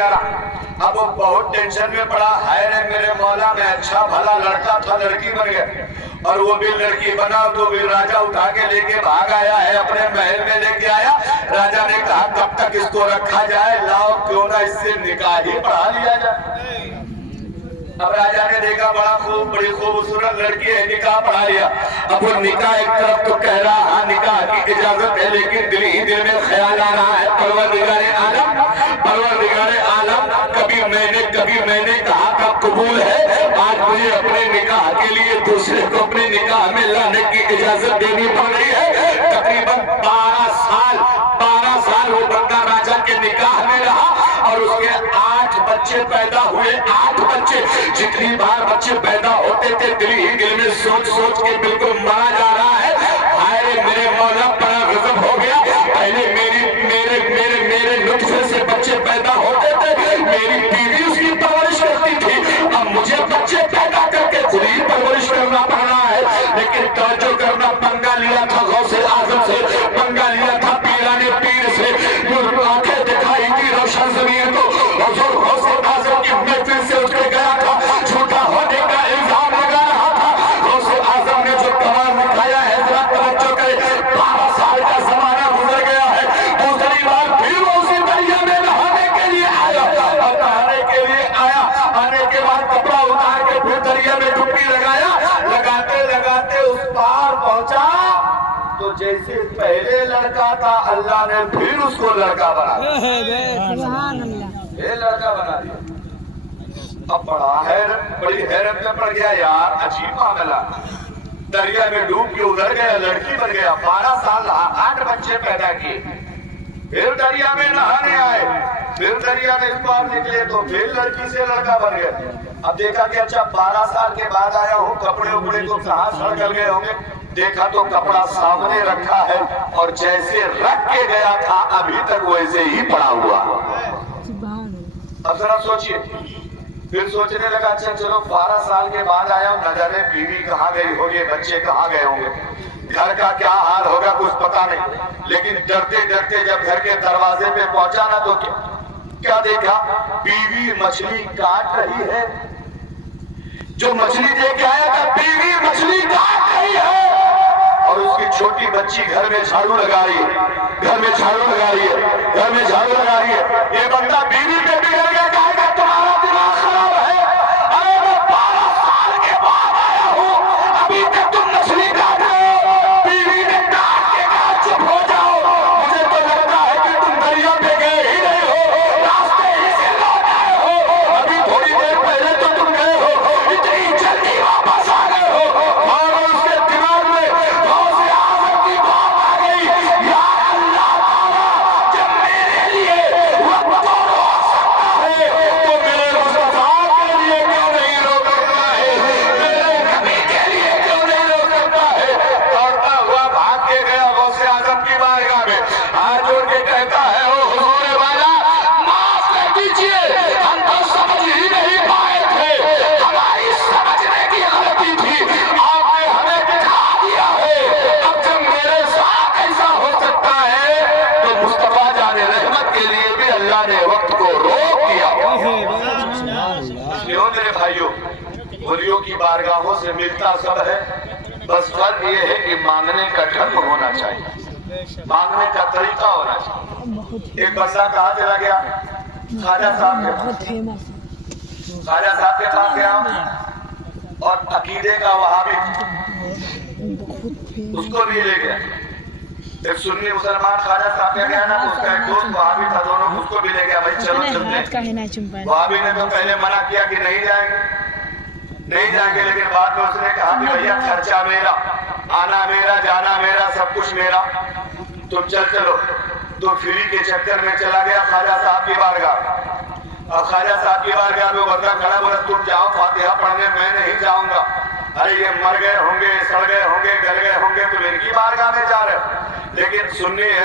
آ رہا. اب وہ بہت ٹینشن میں پڑا. ہائے رے میرے مولا, میں اچھا بھلا لڑکا تھا, لڑکی بن گیا. اور وہ بھی لڑکی بنا تو بھی راجہ اٹھا کے لے کے بھاگ آیا ہے, اپنے محل میں لے کے آیا. راجہ نے کہا کب تک اس کو رکھا جائے, لاؤ کیوں نہ اس سے نکاح ہی پڑھا لیا جائے. اب راجہ نے دیکھا بڑی خوبصورت لڑکی ہے, نکاح پڑھا لیا. اب وہ نکاح ایک طرف تو کہہ رہا ہاں نکاح کی اجازت ہے, لیکن دل ہی دل میں خیال آ رہا ہے پروردگار عالم, کبھی میں نے کہا تھا قبول ہے, آج مجھے اپنے نکاح کے لیے دوسرے کو اپنے نکاح میں لانے کی اجازت دینی پڑ رہی ہے. تقریباً 12 سال وہ بندہ راجہ کے نکاح میں رہا, اور اس کے 8 بچے پیدا ہوئے. 8 بچے, جتنی بار بچے پیدا ہوتے تھے دل ہی دل میں سوچ کے بالکل مرا جا رہا ہے. ہائے میرے مولا, بڑا غضب ہو گیا. پہلے میرے نطفے سے بچے پیدا ہوتے تھے, میری بیوی اس کی پرورش کرتی تھی, اب مجھے بچے پیدا کر کے خود ہی پرورش کرنا پڑ رہا ہے. لیکن توجہ کرنا, پنگا لیا تھا غوث اعظم سے, پنگا لیا تھا پیران پیر سے, جو آنکھیں دکھائی تھی روشن زمین کو. حضور غوث اعظم کی محفل سے اٹھ کے گیا تھا, جھوٹا ہونے کا الزام لگا رہا تھا. غوث اعظم نے جو کمال دکھایا ہے, ذرا توجہ کرے. 12 سال کا زمانہ گزر گیا ہے, دوسری بار پھر وہ اسی دریا میں نہانے کے لیے آیا. اور نہانے کے لیے آیا, آنے کے بعد کپڑا اتار کے پھر دریا میں ڈبکی لگایا. لگاتے اس پار پہنچا تو جیسے پہلے لڑکا تھا, اللہ نے پھر اس کو لڑکا بنا دیا. یہ لڑکا بنا دیا. اب بڑی حیرت میں پڑ گیا, یار عجیب معاملہ. دریا میں ڈوب کے ادھر گیا, لڑکی بن گیا. 12 سال رہا, 8 بچے پیدا کیے. پھر دریا میں نہانے آئے, پھر دریا میں اس بار نکلے تو پھر لڑکی سے لڑکا بن گیا. اب دیکھا کہ اچھا 12 سال کے بعد آیا ہوں, کپڑے اپڑے تو کہاں سڑ گئے ہوں گے. دیکھا تو کپڑا سامنے رکھا ہے, اور جیسے رکھ کے گیا تھا ابھی تک ویسے ہی پڑا ہوا. اب ذرا سوچئے, پھر سوچنے لگا اچھا چلو 12 سال کے بعد آیا ہوں, نہ جانے بیوی کہاں گئی ہوگی, بچے کہاں گئے ہوں گے, گھر کا کیا حال ہوگا کچھ پتا نہیں. لیکن ڈرتے ڈرتے جب گھر کے دروازے پہ پہنچا نا تو کیا دیکھا, بیوی مچھلی کاٹ رہی ہے. جو مچھلی دے کے آیا تھا, بیوی مچھلی کاٹ رہی ہے, اور اس کی چھوٹی بچی گھر میں جھاڑو لگا رہی ہے, گھر میں جھاڑو لگا رہی ہے. یہ بندہ بیوی پہ بگڑ گیا, کہے گا تمہارا دماغ خراب ہے, ارے میں 12 سال کے بعد آیا ہوں, ابھی تک تم مچھلی کاٹ رہے ہو. بیوی نے کاٹ کے کہا چپ ہو جاؤ, مجھے تو لگتا ہے کہ تم دریا پہ گئے ہی نہیں ہو, راستے ہی سے لوٹ آئے ہو. ابھی تھوڑی دیر پہلے تو تم گئے ہو, اتنی جلدی واپس آ گئے ہو. اور اس کے دماغ میں غوث اعظم کی بات آ گئی, یا اللہ تعالیٰ جب میرے لیے وقت کو روک سکتا ہے تو میرے مصطفیٰ کے لیے کیوں نہیں روک سکتا ہے, میرے نبی کے لیے کیوں نہیں روک سکتا ہے. دوڑتا ہوا بھاگ کے گیا غوث اعظم کی بارگاہ میں, ہاتھ جوڑ کے کہتا ہے او حضور والا معاف کر دیجئے, ہم تو سمجھ ہی نہیں پائے تھے, ہماری سمجھنے کی غلطی تھی, آپ نے ہمیں دکھا دیا ہے. اب جب میرے ساتھ ایسا ہو سکتا ہے تو مصطفیٰ جان رحمت کے لیے بھی اللہ نے وقت کو روک دیا. اس لیے میرے بھائیوں, ولیوں کی بارگاہوں سے ملتا سب ہے, بس فرق یہ ہے کہ مانگنے کا ڈھنگ ہونا چاہیے, مانگنے کا طریقہ ہونا چاہیے. ایک بندہ کہاں چلا گیا, خواجہ صاحب کے پاس. خواجہ صاحب کے پاس گیا, اور عقیدے کا وہابی اس کو بھی لے گیا. ایک سنی مسلمان خواجہ صاحب کے گیا نا, تو اس کا ایک دوست وہابی تھا, دونوں اس کو بھی لے گیا, بھائی چلو چلتے ہیں. وہابی نے تو پہلے منع کیا کہ نہیں جائیں گے, لیکن بعد میں اس نے کہا کہ بھیا خرچہ میرا, آنا میرا, جانا میرا, سب کچھ میرا, تم چلو. تو فری کے چکر میں چلا گیا خواجہ صاحب کی بارگاہ. اور خواجہ صاحب کی بارگاہ میں بندہ کھڑا, بولا تم جاؤ فاتحہ پڑھنے, میں نہیں جاؤں گا. ارے یہ مر گئے ہوں گے, سڑ گئے ہوں گے, گل گئے ہوں گے, تم ان کی بارگاہ میں جا رہے. لیکن سنی ہے,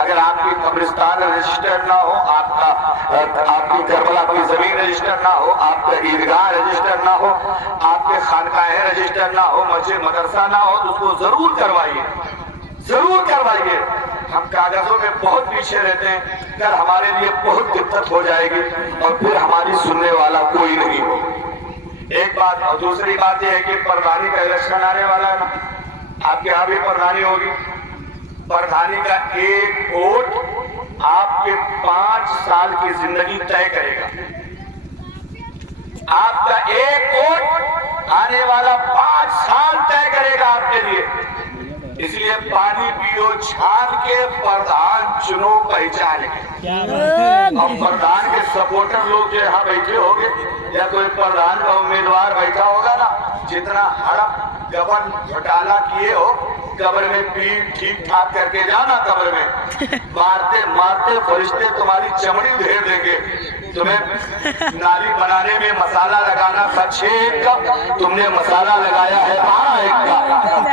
اگر آپ کی قبرستان رجسٹر نہ ہو، آپ کی کربلا کی زمین رجسٹر نہ ہو، آپ کا عیدگاہ رجسٹر نہ ہو، آپ کے خانقاہیں رجسٹر نہ ہو، مسجد مدرسہ نہ ہو، تو اس کو ضرور کروائیے، ضرور کروائیے۔ ہم کاغذوں میں بہت پیچھے رہتے ہیں، کل ہمارے لیے بہت دقت ہو جائے گی اور پھر ہماری سننے والا کوئی نہیں ہو۔ ایک بات، اور دوسری بات یہ ہے کہ پردھانی کا الیکشن آنے والا ہے نا، آپ کے یہاں بھی پردھانی ہوگی۔ پردھانی کا ایک ووٹ آپ کے 5 سال کی زندگی طے کرے گا۔ آپ کا ایک ووٹ آنے والا 5 سال طے کرے گا آپ کے لیے۔ اس لیے پانی پیو چھان کے، پردھان چنو پہچان کے۔ اور پردھان کے سپورٹر لوگ جو یہاں بیٹھے ہوگے یا کوئی پردھان کا امیدوار بیٹھا ہوگا نا، جتنا ہڑپ گبن گھوٹالہ کیے ہو، قبر میں پیٹ ٹھیک ٹھاک کر کے جانا، قبر میں مارتے مارتے فرشتے تمہاری چمڑی ادھیڑ دیں گے۔ تمہیں نالی بنانے میں مسالہ لگانا تھا 6 کا، تم نے مسالہ لگایا ہے 12 کا۔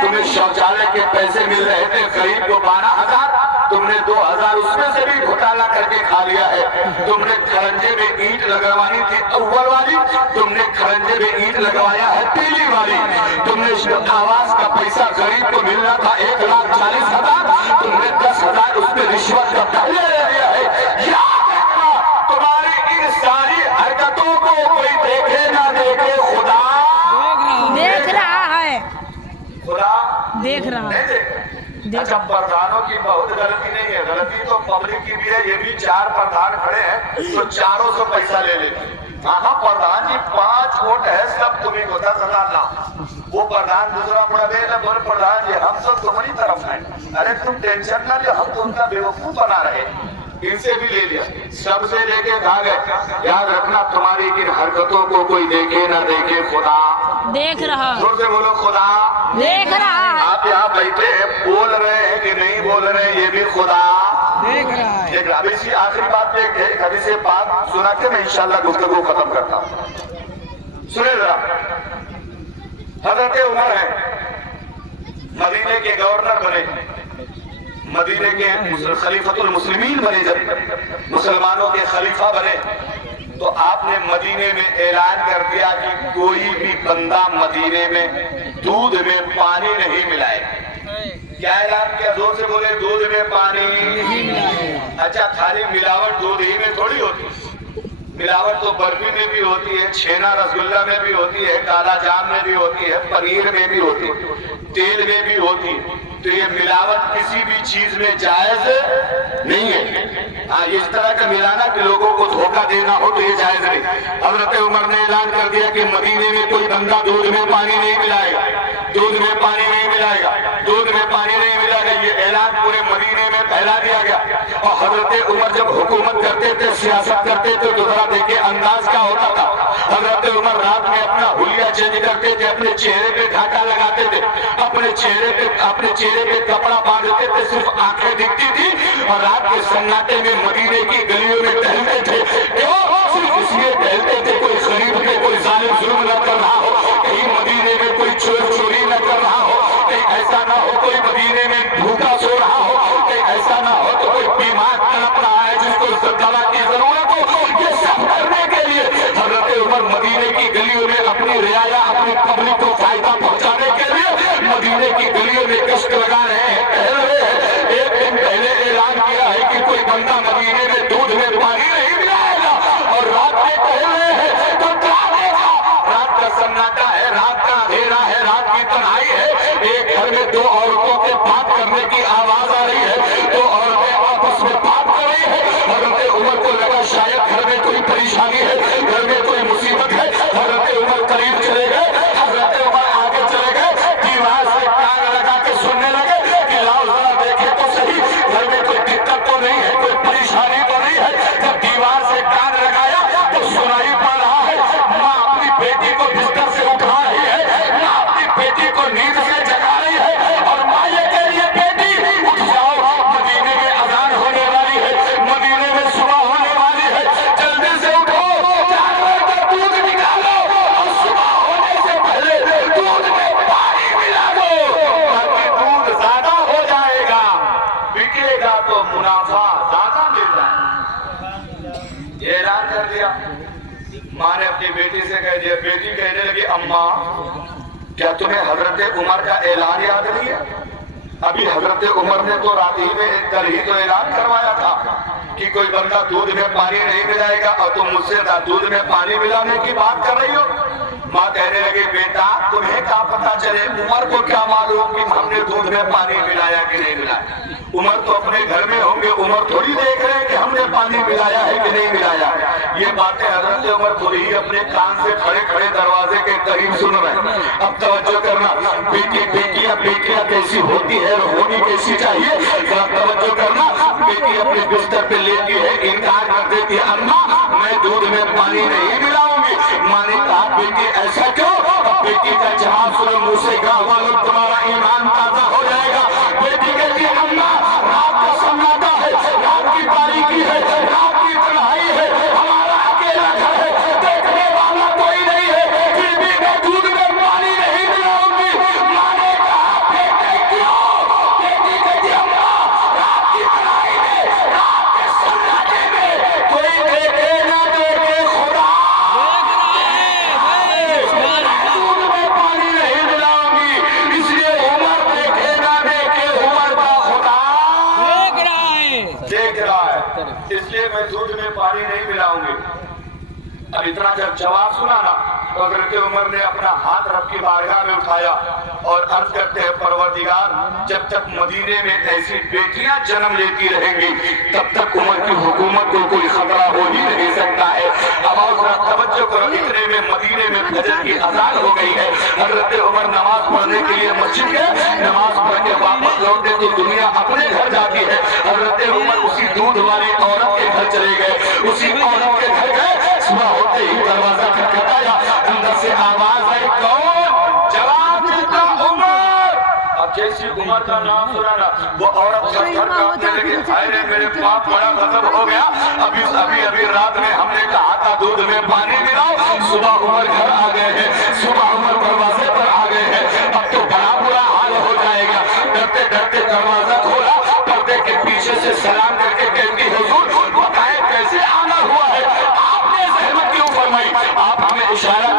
تمہیں شوچالے کے پیسے مل رہے تھے غریب کو 12,000، تم نے 2,000 اس میں سے بھی گھوٹالہ کر کے کھا لیا ہے۔ تم نے کھرنجے میں اینٹ لگوانی تھی اول والی، تم نے کھرنجے میں اینٹ لگوایا ہے پہلی والی۔ تم نے آواز کا پیسہ غریب کو ملنا تھا 1,40,000، تم نے 10,000 اس میں رشوت کا پہلے لے لیا ہے۔ یاد رکھنا، تمہاری ان ساری حرکتوں کو کوئی دیکھے نہ دیکھے، خدا دیکھ رہا ہے، خدا دیکھ رہا ہے۔ اچھا، پردھانوں کی بہت غلطی نہیں ہے، غلطی تو پبلک کی بھی ہے۔ یہ بھی 4 پردھان کھڑے ہیں تو چاروں سے پیسہ لے لیتے ہیں۔ ہاں پردھان جی 5 ووٹ ہے، سب تمہیں کو 10,000 نہ۔ وہ پردھان دوسرا پڑا بے نہ بول، پردھان جی ہم تو تمہاری طرف ہیں، ارے تم ٹینشن نہ لے، ہم تو ان کا بیوقوف بنا رہے۔ ان سے بھی لے لیا، سب سے لے کے کھا گئے۔ یاد رکھنا، تمہاری ان حرکتوں کو کوئی دیکھے نہ دیکھے، خدا دیکھ رہا، زور سے بولو، خدا دیکھ رہا۔ آپ یہاں بیٹھے ہیں، بول رہے ہیں کہ نہیں بول رہے ہیں، یہ بھی خدا دیکھ رہا ہے۔ اب اسی آخری بات پہ ایک حدیث پاک سنا کے میں انشاءاللہ گفتگو ختم کرتا ہوں۔ سنیں ذرا، حضرت عمر ہے، مدینے کے گورنر بنے، مدینے کے خلیفۃ المسلمین بنے، جب مسلمانوں کے خلیفہ بنے تو آپ نے مدینے میں اعلان کر دیا کہ کوئی بھی بندہ مدینے میں دودھ میں پانی نہیں ملائے۔ کیا اعلان کیا؟ زور سے بولے، دودھ میں پانی نہیں ملائے۔ اچھا، خالی ملاوٹ دودھ ہی میں تھوڑی ہوتی، ملاوٹ تو برفی میں بھی ہوتی ہے، چھینا رسگلہ میں بھی ہوتی ہے، کالا جام میں بھی ہوتی ہے، پنیر میں بھی ہوتی ہے، تیل میں بھی ہوتی ہے۔ تو یہ ملاوٹ کسی بھی چیز میں جائز نہیں ہے۔ ہاں، اس طرح کا ملانا کہ لوگوں کو دھوکہ دینا ہو تو یہ جائز نہیں۔ حضرت عمر نے اعلان کر دیا کہ مدینے میں کوئی بندہ دودھ میں پانی نہیں ملائے گا، دودھ میں پانی نہیں ملائے گا، دودھ میں پانی نہیں ملائے گا۔ یہ اعلان پورے مدینے میں پھیلا دیا گیا۔ اور حضرت عمر جب حکومت کرتے تھے، سیاست کرتے تھے، تو ذرا دیکھیں انداز کیا ہوتا تھا۔ حضرت عمر رات میں اپنا حلیہ چینج کرتے تھے، اپنے چہرے پہ ڈھاکہ لگاتے تھے، اپنے چہرے پہ کپڑا باندھتے تھے، صرف آنکھیں دکھتی تھی، اور رات کے سناٹے میں مدینے کی گلیوں میں ٹہلتے تھے۔ کیوں؟ صرف اس لیے ٹہلتے تھے کوئی غریب پہ کوئی ظالم ظلم نہ کر رہا ہو، کہیں مدینے میں کوئی چوری نہ کر رہا ہو، کہیں ایسا نہ ہو کوئی مدینے میں بھوکا سو رہا ہو، کہیں ایسا نہ ہو تو کوئی بیمار تڑپ رہا ہے جس کو دوا کی ضرورت ہو۔ یہ سب کرنے کے لیے حضرت عمر مدینے کی گلیوں میں اپنی رعایا، اپنی پبلک کو فائدہ پہنچانے کے لیے مدینے کی گلیوں میں گشت لگا رہے ہیں، ٹہل رہے ہیں۔ ایک دن پہلے اعلان کیا ہے کہ کوئی بندہ مدینے میں دودھ میں پانی نہیں ملائے گا، اور رات میں ٹہل رہے ہیں تو کیا دے گا؟ رات کا سناٹا ہے، رات کا اندھیرا ہے، رات کی تنہائی ہے، ایک گھر میں 2 عورتوں کے بات کرنے کی آواز آ رہی ہے، 2 عورتیں آپس میں بات کر رہی ہیں۔ حضرت عمر کو لگا شاید گھر میں کوئی پریشانی ہے، گھر میں کوئی مصیبت ہے۔ حضرت عمر قریب چلے گئے، حضرت عمر آگے چلے گئے، دیوار سے کان لگا کے سننے لگے کہ لاؤ ذرا دیکھیں تو صحیح، گھر میں کوئی دقت تو نہیں ہے، کوئی پریشانی تو نہیں ہے۔ جب دیوار سے کان لگایا تو سنائی پڑ رہا ہے، ماں اپنی بیٹی کو بستر سے اٹھا رہی ہے، ماں اپنی بیٹی کو نیند سے جگا رہی ہے، اور ماں یہ کہہ رہی ہے بیٹی اٹھ جاؤ، مدینے میں اذان ہونے والی ہے، مدینے میں صبح ہونے والی ہے، جلدی سے اٹھو، اعلان کر دیا. ماں نے اپنی بیٹی سے کہہ دیا, بیٹی کہنے لگی اماں کیا تمہیں حضرت عمر کا اعلان یاد نہیں ہے؟ ابھی حضرت عمر نے تو رات ہی میں کل ہی تو اعلان کروایا تھا کہ کوئی بندہ دودھ میں پانی نہیں ملائے گا, اور تم مجھ سے دودھ میں پانی ملانے کی بات کر رہی ہو. ماں کہنے لگی بیٹا تمہیں کیا پتا چلے, عمر کو کیا معلوم کہ ہم نے دودھ میں پانی ملایا کہ نہیں ملایا؟ عمر تو اپنے گھر میں ہوں گے, عمر تھوڑی دیکھ رہے ہیں کہ ہم نے پانی ملایا ہے کہ نہیں ملایا. یہ باتیں حضرت عمر خود ہی اپنے کان سے کھڑے کھڑے دروازے کے قریب سن رہے ہیں. اب توجہ کرنا, بیٹیاں کیسی ہوتی ہے, ہونی کیسی چاہیے, توجہ کرنا. بیٹی اپنے بستر پہ لیٹی ہے, انکار کر دیتی ہے اماں میں دودھ میں پانی نہیں ملاؤں گی. ماں نے کہا بیٹی ایسا کیوں؟ اب بیٹی کا جواب سنو منہ سے, گاہ والوں تمہارا ایمان تازہ ہو جائے گا. بیٹی کہتی ہے اماں رات کا سناٹا ہے, رات کی باریکی ہے, رات کی تنہائی ہے, ہمارا اکیلا گھر ہے, دیکھنے والا کوئی نہیں ہے, پھر بھی میں دودھ میں پانی نہیں ملاؤں گی. ماں نے کہا بیٹے کیوں؟ بیٹی کہتی ہے اماں رات کی تنہائی میں, رات کے سناٹے میں کوئی دیکھے نہ دیکھے خدا دودھ میں پانی نہیں ملاؤں گی. اس لیے عمر دیکھے نہ دیکھے عمر کا خدا دیکھ رہا ہے, اس لیے میں دودھ میں پانی نہیں ملاؤں گی. اب اتنا جب جواب سنا نا تو حضرت عمر نے اپنا ہاتھ رب کی بارگاہ میں اٹھایا اور عرض کرتے ہیں پروردگار جب تک مدینے میں ایسی بیٹیاں جنم لیتی رہیں گی تب تک عمر کی حکومت کو کوئی خطرہ ہو ہی نہیں سکتا ہے. اب آپ توجہ کرو, اتنے میں مدینے میں فجر کی اذان ہو گئی ہے. حضرت عمر نماز پڑھنے کے لیے مسجد گئے, نماز پڑھ کے واپس لوٹے تو دنیا اپنے گھر جاتی ہے. حضرت عمر اسی دودھ والی عورت کے گھر چلے گئے, اسی عورت کے گھر گئے. صبح ہوتے ہی دروازہ کھٹکھٹایا, اندر سے آواز آئی کون؟ جواب دیتا عمر. اب جیسی عمر کا نام سنا نا وہ عورت کا گھر کانپنے لگی, ہائے رے میرے باپ بڑا غضب ہو گیا, ابھی رات میں ہم نے کہا تھا دودھ میں پانی ملاؤ. صبح عمر گھر آ گئے ہیں, صبح عمر دروازے پر آ گئے ہیں, اب تو بڑا برا حال ہو جائے گا. ڈرتے ڈرتے دروازہ کھولا, پردے کے پیچھے سے سلام کر کے کہتی حضور بتائیں کیسے آنا ہوا ہے, آپ نے زحمت کیوں فرمائی, آپ ہمیں اشارہ